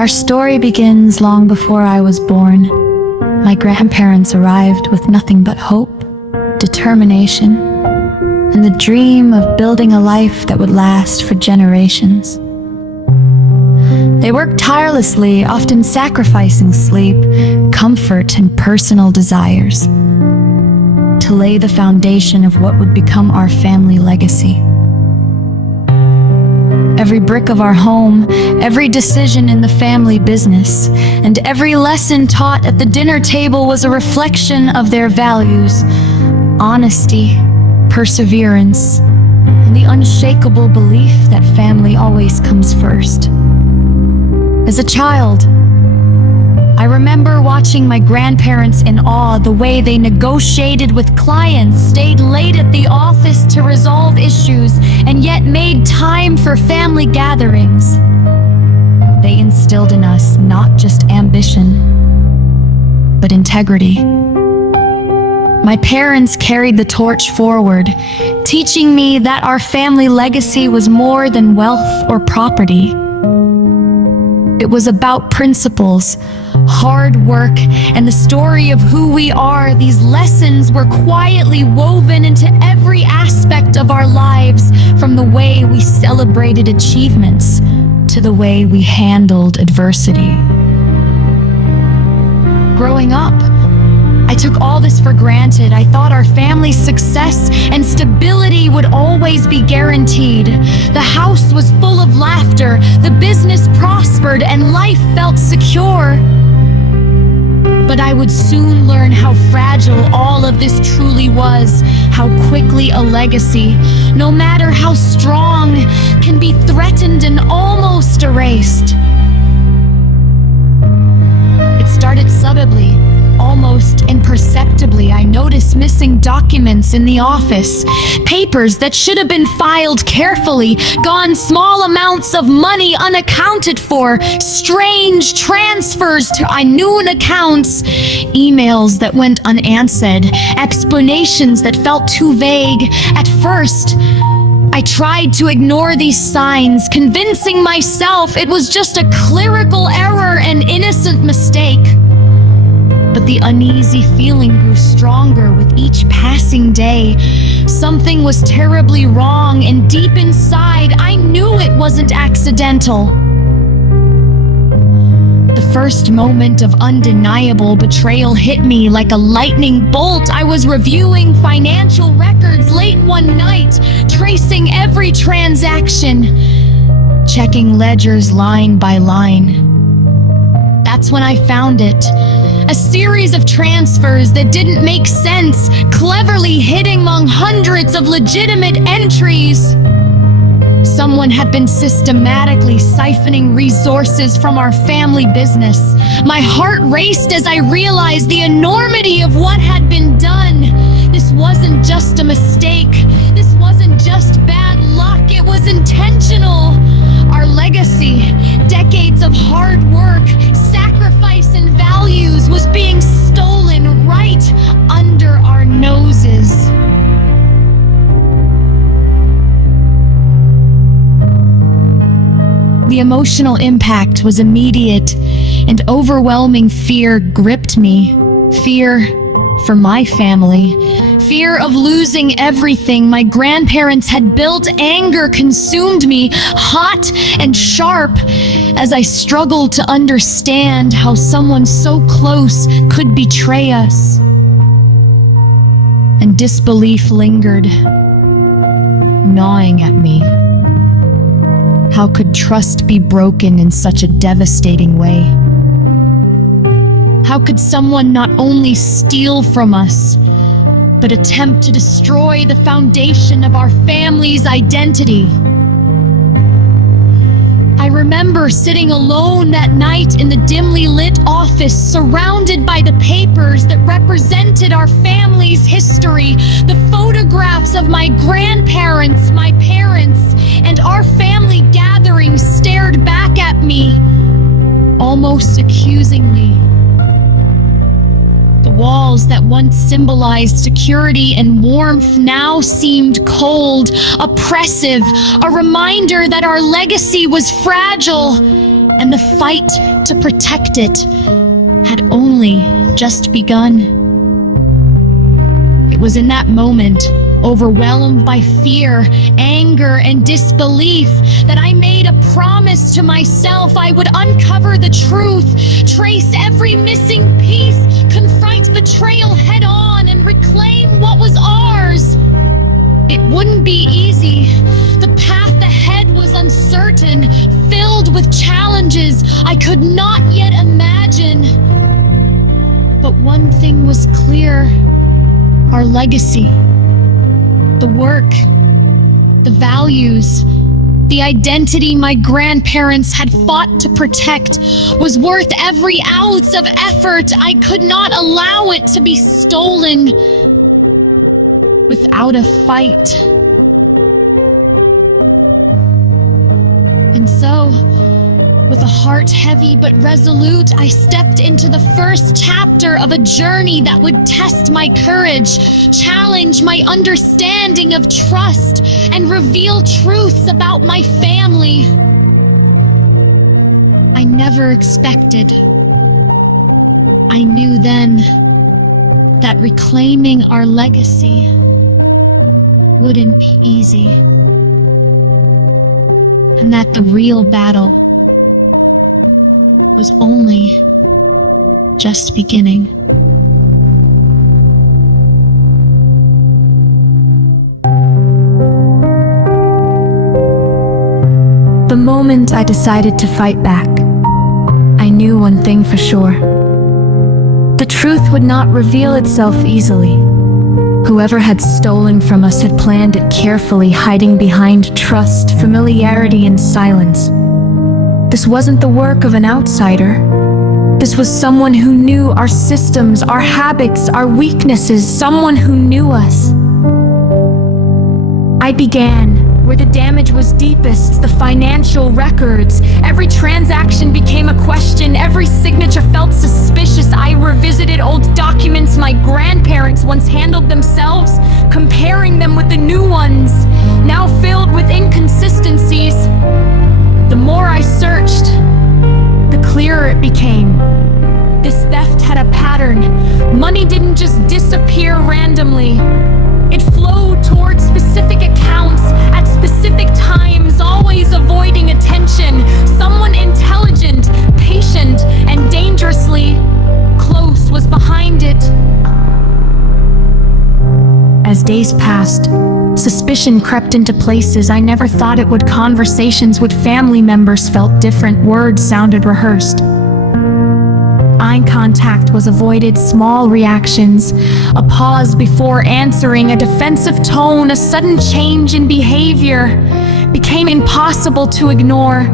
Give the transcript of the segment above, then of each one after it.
Our story begins long before I was born. My grandparents arrived with nothing but hope, determination, and the dream of building a life that would last for generations. They worked tirelessly, often sacrificing sleep, comfort, and personal desires to lay the foundation of what would become our family legacy. Every brick of our home, every decision in the family business, and every lesson taught at the dinner table was a reflection of their values: honesty, perseverance, and the unshakable belief that family always comes first. As a child, I remember watching my grandparents in awe, the way they negotiated with clients, stayed late at the office to resolve issues, and yet made time for family gatherings. They instilled in us not just ambition, but integrity. My parents carried the torch forward, teaching me that our family legacy was more than wealth or property. It was about principles, hard work, and the story of who we are. These lessons were quietly woven into every aspect of our lives, from the way we celebrated achievements to the way we handled adversity. Growing up, I took all this for granted. I thought our family's success and stability would always be guaranteed. The house was full of laughter, the business prospered, and life felt secure. But I would soon learn how fragile all of this truly was, how quickly a legacy, no matter how strong, can be threatened and almost erased. It started subtly, almost imperceptibly. I noticed missing documents in the office, papers that should have been filed carefully, gone small amounts of money unaccounted for, strange transfers to unknown accounts, emails that went unanswered, explanations that felt too vague. At first, I tried to ignore these signs, convincing myself it was just a clerical error, an innocent mistake. But the uneasy feeling grew stronger with each passing day. Something was terribly wrong, and deep inside, I knew it wasn't accidental. The first moment of undeniable betrayal hit me like a lightning bolt. I was reviewing financial records late one night, tracing every transaction, checking ledgers line by line. That's when I found it. A series of transfers that didn't make sense, cleverly hidden among hundreds of legitimate entries. Someone had been systematically siphoning resources from our family business. My heart raced as I realized the enormity of what had been done. This wasn't just a mistake. This wasn't just bad luck. It was intentional. Our legacy, decades of hard work, sacrifice, and values was being stolen right under our noses. The emotional impact was immediate, and overwhelming fear gripped me. Fear for my family. Fear of losing everything my grandparents had built. Anger consumed me, hot and sharp, as I struggled to understand how someone so close could betray us. And disbelief lingered, gnawing at me. How could trust be broken in such a devastating way? How could someone not only steal from us, but attempt to destroy the foundation of our family's identity? I remember sitting alone that night in the dimly lit office, surrounded by the papers that represented our family's history, the photographs of my grandparents, my parents, and our family gatherings stared back at me, almost accusingly. The walls that once symbolized security and warmth now seemed cold, oppressive, a reminder that our legacy was fragile and the fight to protect it had only just begun. It was in that moment, overwhelmed by fear, anger, and disbelief, that I made a promise to myself I would uncover the truth, trace every missing piece, confront betrayal head on, and reclaim what was ours. It wouldn't be easy. The path ahead was uncertain, filled with challenges I could not yet imagine. But one thing was clear: our legacy. The work, the values, the identity my grandparents had fought to protect was worth every ounce of effort. I could not allow it to be stolen without a fight. And so, with a heart heavy but resolute, I stepped into the first chapter of a journey that would test my courage, challenge my understanding of trust, and reveal truths about my family I never expected. I knew then that reclaiming our legacy wouldn't be easy, and that the real battle was only just beginning. The moment I decided to fight back, I knew one thing for sure. The truth would not reveal itself easily. Whoever had stolen from us had planned it carefully, hiding behind trust, familiarity, and silence. This wasn't the work of an outsider. This was someone who knew our systems, our habits, our weaknesses, someone who knew us. I began where the damage was deepest, the financial records. Every transaction became a question, every signature felt suspicious. I revisited old documents my grandparents once handled themselves, comparing them with the new ones, now filled with inconsistencies. The more I searched, the clearer it became. This theft had a pattern. Money didn't just disappear randomly. It flowed towards specific accounts at specific times, always avoiding attention. Someone intelligent, patient, and dangerously close was behind it. As days passed, suspicion crept into places I never thought it would. Conversations with family members felt different. Words sounded rehearsed. Eye contact was avoided. Small reactions, a pause before answering, a defensive tone, a sudden change in behavior became impossible to ignore.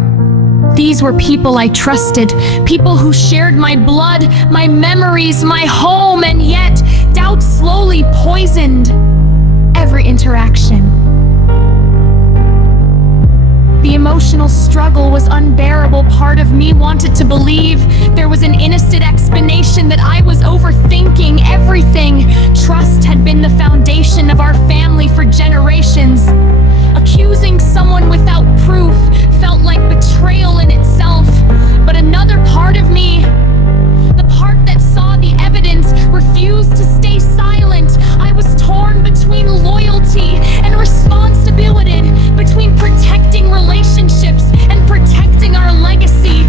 These were people I trusted, people who shared my blood, my memories, my home, and yet doubt slowly poisoned every interaction. The emotional struggle was unbearable. Part of me wanted to believe there was an innocent explanation, that I was overthinking everything. Trust had been the foundation of our family for generations. Accusing someone without proof felt like betrayal in itself. But another part of me, the part that saw the evidence, refused to stay silent. I was torn between loyalty and responsibility, between protecting relationships and protecting our legacy.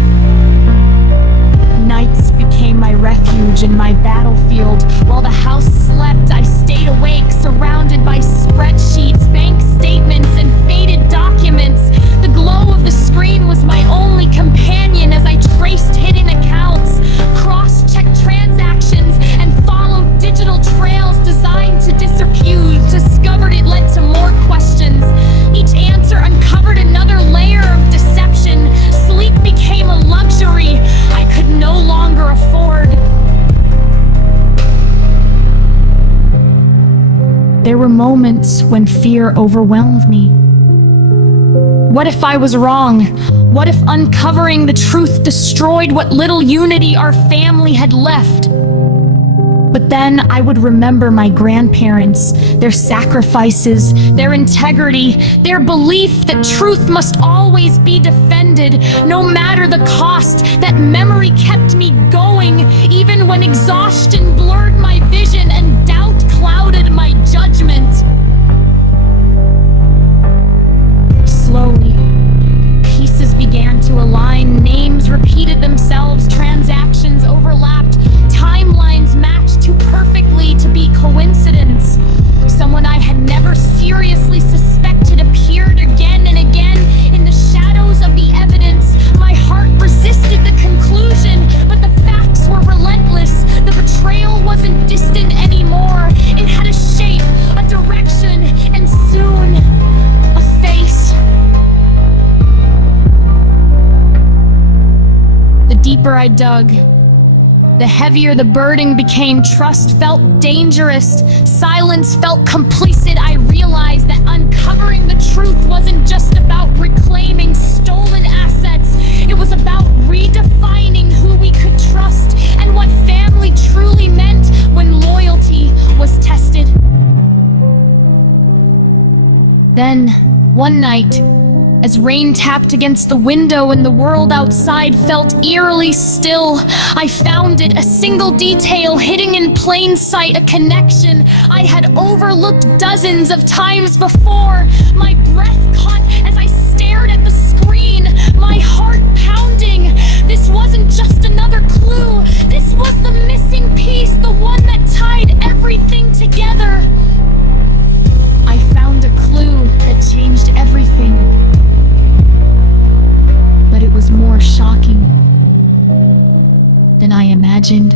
Nights became my refuge and my battlefield. While the house slept, I stayed awake, surrounded by spreadsheets, bank statements, and faded documents. The glow of the screen was my only companion as I traced hidden accounts, cross-checked transactions, and followed digital trails designed to disabuse. Discovered it led to more questions. Each answer uncovered another layer of deception. Sleep became a luxury I could no longer afford. There were moments when fear overwhelmed me. What if I was wrong? What if uncovering the truth destroyed what little unity our family had left? But then I would remember my grandparents, their sacrifices, their integrity, their belief that truth must always be defended, no matter the cost. That memory kept me going, even when exhaustion blurred my vision and doubt clouded my judgment. Slowly, pieces began to align, names repeated themselves, transactions overlapped, timelines matched too perfectly to be coincidence. Someone I had never seriously suspected appeared again and again in the shadows of the evidence. My heart resisted the conclusion, but the facts were relentless. The betrayal wasn't distant anymore. It had a shape, a direction, and soon, a face. The deeper I dug, the heavier the burden became. Trust felt dangerous. Silence felt complicit. I realized that uncovering the truth wasn't just about reclaiming stolen assets. It was about redefining who we could trust and what family truly meant when loyalty was tested. Then, one night, as rain tapped against the window and the world outside felt eerily still, I found it, a single detail hidden in plain sight, a connection I had overlooked dozens of times before. My breath caught as I stared at the screen, my heart pounding. This wasn't just another clue, this was the missing piece, the one that tied everything together. I found a clue that changed everything. But it was more shocking than I imagined.